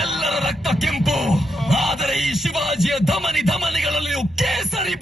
ಎಲ್ಲರ ರಕ್ತ ಕೆಂಪು, ಆದರೆ ಈ ಶಿವಾಜಿಯ ಧಮನಿ ಧಮನಿಗಳಲ್ಲಿಯೂ ಕೇಸರಿ.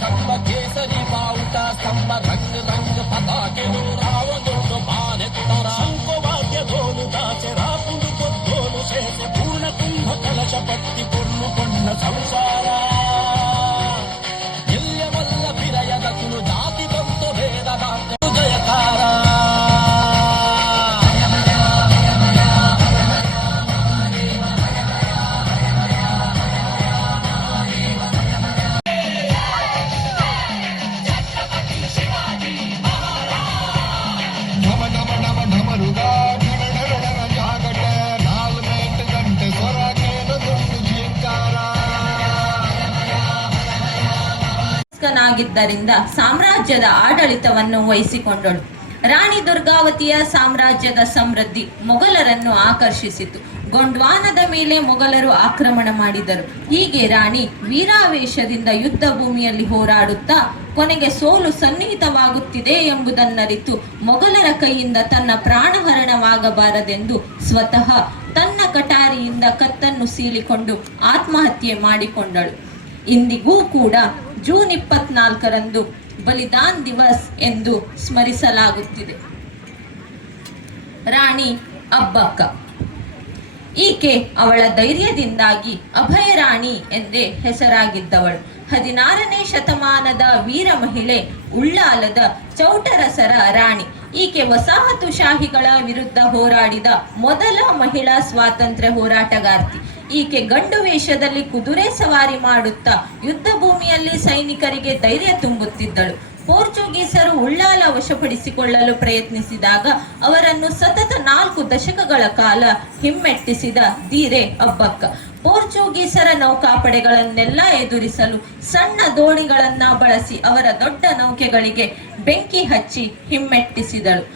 ಕಂಬ ಕೇಸರಿ ಬಾವುಟ ಸ್ತಂಭ ರಂಗ ರಂಗ ಪತಾಕೆ ರಾವಣೊಂದು ಬಾನೆ ತುಟರ ಅಂಕವಾದ್ಯ ಧೋಲು ದಾಸರ ಪುಂಡು ಕೊದ್ದೋಲು ಸೇಸೆ ಪೂರ್ಣ ಕುಂಭ ಕಲಶ ಪಟ್ಟಿ ಕೊಂಡ ಸಂಸಾರ ಎಲ್ಲವಲ್ಲ ಬಿರಯದ ತುಳು ಜಾತಿ ಬಂತು ಭೇದದ ಜಯಕಾರ. ನಾಗಿದ್ದರಿಂದ ಸಾಮ್ರಾಜ್ಯದ ಆಡಳಿತವನ್ನು ವಹಿಸಿಕೊಂಡಳು. ರಾಣಿ ದುರ್ಗಾವತಿಯ ಸಾಮ್ರಾಜ್ಯದ ಸಮೃದ್ಧಿ ಮೊಘಲರನ್ನು ಆಕರ್ಷಿಸಿತು. ಗೊಂಡ್ವಾನದ ಮೇಲೆ ಮೊಘಲರು ಆಕ್ರಮಣ ಮಾಡಿದರು. ಹೀಗೆ ರಾಣಿ ವೀರಾವೇಶದಿಂದ ಯುದ್ಧ ಭೂಮಿಯಲ್ಲಿ ಹೋರಾಡುತ್ತಾ ಕೊನೆಗೆ ಸೋಲು ಸನ್ನಿಹಿತವಾಗುತ್ತಿದೆ ಎಂಬುದನ್ನರಿತು ಮೊಘಲರ ಕೈಯಿಂದ ತನ್ನ ಪ್ರಾಣಹರಣವಾಗಬಾರದೆಂದು ಸ್ವತಃ ತನ್ನ ಕಟಾರಿಯಿಂದ ಕತ್ತನ್ನು ಸೀಳಿಕೊಂಡು ಆತ್ಮಹತ್ಯೆ ಮಾಡಿಕೊಂಡಳು. ಇಂದಿಗೂ ಕೂಡ ಜೂನ್ 24ರಂದು ಬಲಿದಾನ್ ದಿವಸ್ ಎಂದು ಸ್ಮರಿಸಲಾಗುತ್ತಿದೆ. ರಾಣಿ ಅಬ್ಬಕ್ಕ. ಈಕೆ ಅವಳ ಧೈರ್ಯದಿಂದಾಗಿ ಅಭಯರಾಣಿ ಎಂದೇ ಹೆಸರಾಗಿದ್ದವಳು. 16ನೇ ಶತಮಾನದ ವೀರ ಮಹಿಳೆ, ಉಳ್ಳಾಲದ ಚೌಟರಸರ ರಾಣಿ. ಈಕೆ ವಸಾಹತುಶಾಹಿಗಳ ವಿರುದ್ಧ ಹೋರಾಡಿದ ಮೊದಲ ಮಹಿಳಾ ಸ್ವಾತಂತ್ರ್ಯ ಹೋರಾಟಗಾರ್ತಿ. ಈಕೆ ಗಂಡು ವೇಷದಲ್ಲಿ ಕುದುರೆ ಸವಾರಿ ಮಾಡುತ್ತಾ ಯುದ್ಧ ಭೂಮಿಯಲ್ಲಿ ಸೈನಿಕರಿಗೆ ಧೈರ್ಯ ತುಂಬುತ್ತಿದ್ದಳು. ಪೋರ್ಚುಗೀಸರು ಉಳ್ಳಾಲ ವಶಪಡಿಸಿಕೊಳ್ಳಲು ಪ್ರಯತ್ನಿಸಿದಾಗ ಅವರನ್ನು ಸತತ 4 ದಶಕಗಳ ಕಾಲ ಹಿಮ್ಮೆಟ್ಟಿಸಿದ ಧೀರೆ ಅಬ್ಬಕ್ಕ. ಪೋರ್ಚುಗೀಸರ ನೌಕಾಪಡೆಗಳನ್ನೆಲ್ಲ ಎದುರಿಸಲು ಸಣ್ಣ ದೋಣಿಗಳನ್ನ ಬಳಸಿ ಅವರ ದೊಡ್ಡ ನೌಕೆಗಳಿಗೆ ಬೆಂಕಿ ಹಚ್ಚಿ ಹಿಮ್ಮೆಟ್ಟಿಸಿದಳು.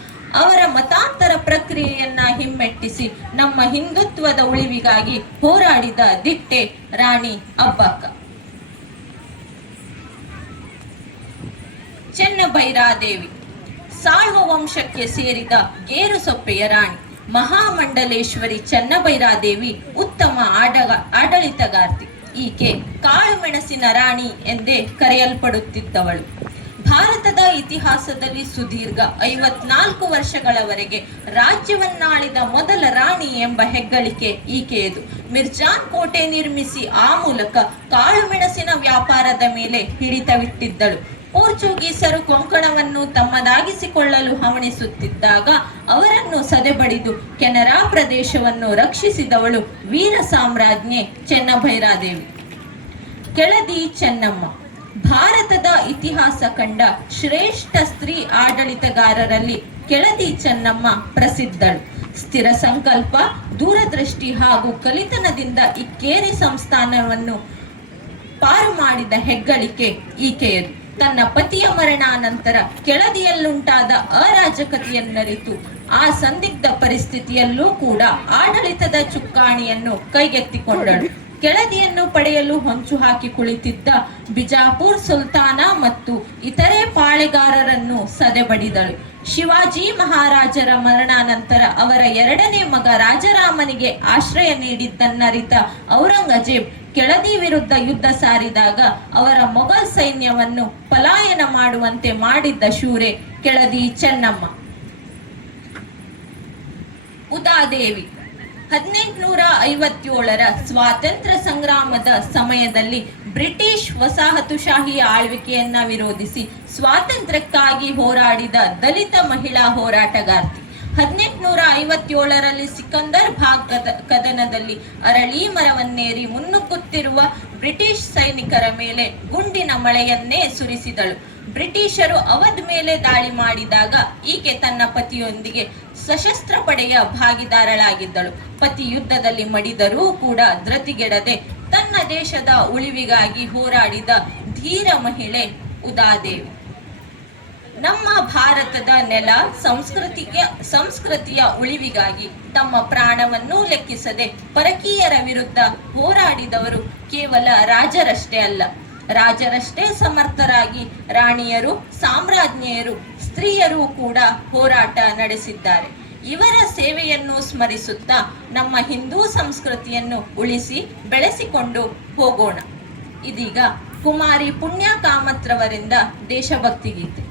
ಅವರ ಮತಾಂತರ ಪ್ರಕ್ರಿಯೆಯನ್ನ ಹಿಮ್ಮೆಟ್ಟಿಸಿ ನಮ್ಮ ಹಿಂದುತ್ವದ ಉಳಿವಿಗಾಗಿ ಹೋರಾಡಿದ ದಿಟ್ಟೆ ರಾಣಿ ಅಬ್ಬಕ್ಕ. ಚೆನ್ನಭೈರಾದೇವಿ ಸಾಳ್ವ ವಂಶಕ್ಕೆ ಸೇರಿದ ಗೇರುಸೊಪ್ಪೆಯ ರಾಣಿ. ಮಹಾಮಂಡಲೇಶ್ವರಿ ಚೆನ್ನಭೈರಾದೇವಿ ಉತ್ತಮ ಆಡಳಿತಗಾರ್ತಿ. ಈಕೆ ಕಾಳುಮೆಣಸಿನ ರಾಣಿ ಎಂದೇ ಕರೆಯಲ್ಪಡುತ್ತಿದ್ದವಳು. ಭಾರತದ ಇತಿಹಾಸದಲ್ಲಿ ಸುದೀರ್ಘ 54 ವರ್ಷಗಳವರೆಗೆ ರಾಜ್ಯವನ್ನಾಳಿದ ಮೊದಲ ರಾಣಿ ಎಂಬ ಹೆಗ್ಗಳಿಕೆ ಈಕೆಯದು. ಮಿರ್ಜಾನ್ ಕೋಟೆ ನಿರ್ಮಿಸಿ ಆ ಮೂಲಕ ಕಾಳುಮೆಣಸಿನ ವ್ಯಾಪಾರದ ಮೇಲೆ ಹಿಡಿತವಿಟ್ಟಿದ್ದಳು. ಪೋರ್ಚುಗೀಸರು ಕೊಂಕಣವನ್ನು ತಮ್ಮದಾಗಿಸಿಕೊಳ್ಳಲು ಹವಣಿಸುತ್ತಿದ್ದಾಗ ಅವರನ್ನು ಸದೆಬಡಿದು ಕೆನರಾ ಪ್ರದೇಶವನ್ನು ರಕ್ಷಿಸಿದವಳು ವೀರ ಸಾಮ್ರಾಜ್ಞೆ ಚೆನ್ನಭೈರಾದೇವಿ. ಕೆಳದಿ ಚೆನ್ನಮ್ಮ. ಭಾರತದ ಇತಿಹಾಸ ಕಂಡ ಶ್ರೇಷ್ಠ ಸ್ತ್ರೀ ಆಡಳಿತಗಾರರಲ್ಲಿ ಕೆಳದಿ ಚೆನ್ನಮ್ಮ ಪ್ರಸಿದ್ಧಳು. ಸ್ಥಿರ ಸಂಕಲ್ಪ, ದೂರದೃಷ್ಟಿ ಹಾಗೂ ಕಲಿತನದಿಂದ ಇಕ್ಕೇರಿ ಸಂಸ್ಥಾನವನ್ನು ಪಾರು ಮಾಡಿದ ಹೆಗ್ಗಳಿಕೆ ಈಕೆಯದು. ತನ್ನ ಪತಿಯ ಮರಣಾನಂತರ ಕೆಳದಿಯಲ್ಲುಂಟಾದ ಅರಾಜಕತೆಯನ್ನರಿತು ಆ ಸಂದಿಗ್ಧ ಪರಿಸ್ಥಿತಿಯಲ್ಲೂ ಕೂಡ ಆಡಳಿತದ ಚುಕ್ಕಾಣಿಯನ್ನು ಕೈಗೆತ್ತಿಕೊಂಡಳು. ಕೆಳದಿಯನ್ನು ಪಡೆಯಲು ಹೊಂಚು ಹಾಕಿ ಕುಳಿತಿದ್ದ ಬಿಜಾಪುರ್ ಸುಲ್ತಾನ ಮತ್ತು ಇತರೆ ಪಾಳೆಗಾರರನ್ನು ಸದೆಬಡಿದಳು. ಶಿವಾಜಿ ಮಹಾರಾಜರ ಮರಣಾನಂತರ ಅವರ 2ನೇ ಮಗ ರಾಜರಾಮನಿಗೆ ಆಶ್ರಯ ನೀಡಿದ್ದನ್ನರಿತ ಔರಂಗಜೇಬ್ ಕೆಳದಿ ವಿರುದ್ಧ ಯುದ್ಧ ಸಾರಿದಾಗ ಅವರ ಮೊಘಲ್ ಸೈನ್ಯವನ್ನು ಪಲಾಯನ ಮಾಡುವಂತೆ ಮಾಡಿದ್ದ ಶೂರೆ ಕೆಳದಿ ಚೆನ್ನಮ್ಮ. ಉದಾದೇವಿ. 1857ರ ಸ್ವಾತಂತ್ರ್ಯ ಸಂಗ್ರಾಮದ ಸಮಯದಲ್ಲಿ ಬ್ರಿಟಿಷ್ ವಸಾಹತುಶಾಹಿಯ ಆಳ್ವಿಕೆಯನ್ನ ವಿರೋಧಿಸಿ ಸ್ವಾತಂತ್ರ್ಯಕ್ಕಾಗಿ ಹೋರಾಡಿದ ದಲಿತ ಮಹಿಳಾ ಹೋರಾಟಗಾರ್ತಿ. 1857ರಲ್ಲಿ ಸಿಕಂದರ್ ಭಾಗ್ ಕದನದ ಸಮಯದಲ್ಲಿ ಅರಳಿ ಮರವನ್ನೇರಿ ಮುನ್ನುಗ್ಗುತ್ತಿರುವ ಬ್ರಿಟಿಷ್ ಸೈನಿಕರ ಮೇಲೆ ಗುಂಡಿನ ಮಳೆಯನ್ನೇ ಸುರಿಸಿದಳು. ಬ್ರಿಟಿಷರು ಅವಧ್ ಮೇಲೆ ದಾಳಿ ಮಾಡಿದಾಗ ಈಕೆ ತನ್ನ ಪತಿಯೊಂದಿಗೆ ಸಶಸ್ತ್ರ ಪಡೆಯ ಭಾಗಿದಾರಳಾಗಿದ್ದಳು. ಪತಿ ಯುದ್ಧದಲ್ಲಿ ಮಡಿದರೂ ಕೂಡ ಧೃತಿಗೆಡದೆ ತನ್ನ ದೇಶದ ಉಳಿವಿಗಾಗಿ ಹೋರಾಡಿದ ಧೀರ ಮಹಿಳೆ ಉದಾದೇವಿ. ನಮ್ಮ ಭಾರತದ ನೆಲ ಸಂಸ್ಕೃತಿಯ ಉಳಿವಿಗಾಗಿ ತಮ್ಮ ಪ್ರಾಣವನ್ನೂ ಲೆಕ್ಕಿಸದೆ ಪರಕೀಯರ ವಿರುದ್ಧ ಹೋರಾಡಿದವರು ಕೇವಲ ರಾಜರಷ್ಟೇ ಅಲ್ಲ, ರಾಜರಷ್ಟೇ ಸಮರ್ಥರಾಗಿ ರಾಣಿಯರು, ಸಾಮ್ರಾಜ್ಞಿಯರು, ಸ್ತ್ರೀಯರು ಕೂಡ ಹೋರಾಟ ನಡೆಸಿದ್ದಾರೆ. ಇವರ ಸೇವೆಯನ್ನು ಸ್ಮರಿಸುತ್ತಾ ನಮ್ಮ ಹಿಂದೂ ಸಂಸ್ಕೃತಿಯನ್ನು ಉಳಿಸಿ ಬೆಳೆಸಿಕೊಂಡು ಹೋಗೋಣ. ಇದೀಗ ಕುಮಾರಿ ಪುಣ್ಯ ಕಾಮತ್ರವರಿಂದ ದೇಶಭಕ್ತಿ ಗೀತೆ.